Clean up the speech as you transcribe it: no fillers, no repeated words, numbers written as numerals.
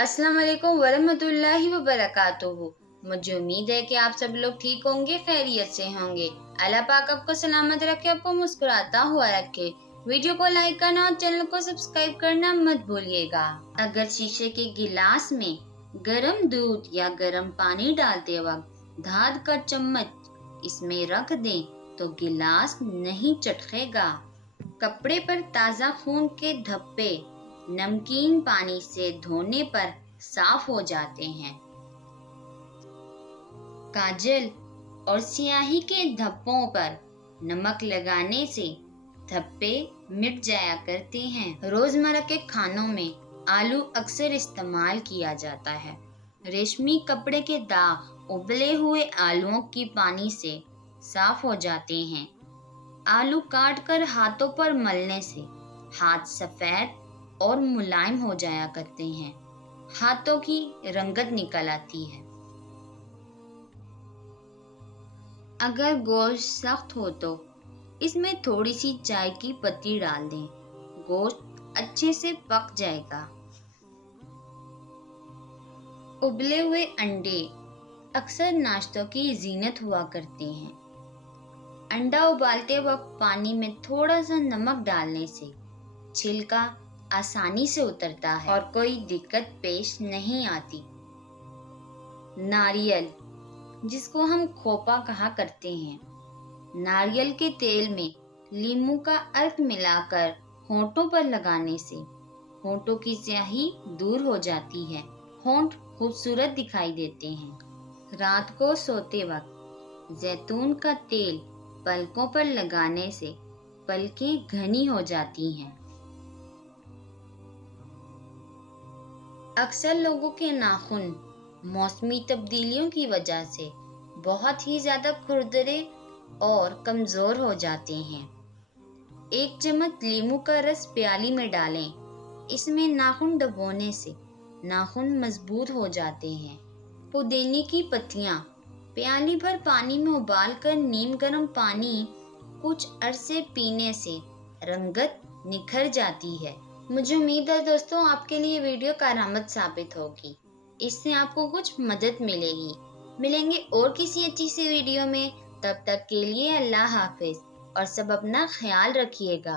अस्सलाम वालेकुम वरहमतुल्लाहि वबरकातुहू। मुझे उम्मीद है कि आप सब लोग ठीक होंगे, खैरियत से होंगे। अल्लाह पाक आपको सलामत रखे, आपको मुस्कुराता हुआ रखे। वीडियो को लाइक करना और चैनल को सब्सक्राइब करना मत भूलिएगा। अगर शीशे के गिलास में गर्म दूध या गर्म पानी डालते वक्त धात का चम्मच इसमें रख दें तो गिलास नहीं चटकेगा। कपड़े पर ताज़ा खून के धब्बे नमकीन पानी से धोने पर साफ हो जाते हैं। काजल और स्याही के धब्बों पर नमक लगाने से धब्बे मिट जाया करते हैं। रोजमर्रा के खानों में आलू अक्सर इस्तेमाल किया जाता है। रेशमी कपड़े के दाग उबले हुए आलूओं की पानी से साफ हो जाते हैं। आलू काट कर हाथों पर मलने से हाथ सफेद और मुलायम हो जाया करते हैं। हाथों की रंगत निकल आती है। अगर गोश्त सख्त हो तो इसमें थोड़ी सी चाय की पत्ती डाल दें, गोश्त अच्छे से पक जाएगा। उबले हुए अंडे अक्सर नाश्तों की जीनत हुआ करते हैं। अंडा उबालते वक्त पानी में थोड़ा सा नमक डालने से छिलका आसानी से उतरता है और कोई दिक्कत पेश नहीं आती। नारियल, जिसको हम खोपा कहा करते हैं, नारियल के तेल में नींबू का अर्क मिलाकर होंठों पर लगाने से होंठों की स्याही दूर हो जाती है, होंठ खूबसूरत दिखाई देते हैं। रात को सोते वक्त जैतून का तेल पलकों पर लगाने से पलकें घनी हो जाती हैं। अक्सर लोगों के नाखून मौसमी तब्दीलियों की वजह से बहुत ही ज़्यादा खुरदरे और कमज़ोर हो जाते हैं। एक चम्मच नींबू का रस प्याली में डालें। इसमें नाखून डुबोने से नाखून मजबूत हो जाते हैं। पुदीने की पत्तियां प्याली भर पानी में उबालकर नीम गर्म पानी कुछ अरसे पीने से रंगत निखर जाती है। मुझे उम्मीद है दोस्तों आपके लिए वीडियो कारआमद साबित होगी। इससे आपको कुछ मदद मिलेगी। मिलेंगे और किसी अच्छी सी वीडियो में। तब तक के लिए अल्लाह हाफिज और सब अपना ख्याल रखिएगा।